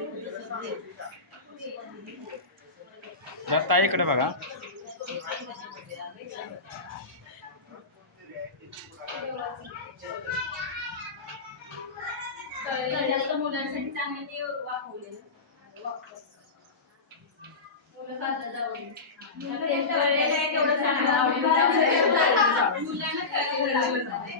जाता है इकड़े बगा मुलांसाठी चांगली वाफ होईल वाफ होईल मुलांना जाऊ नये मुलांना काय करायला लागतं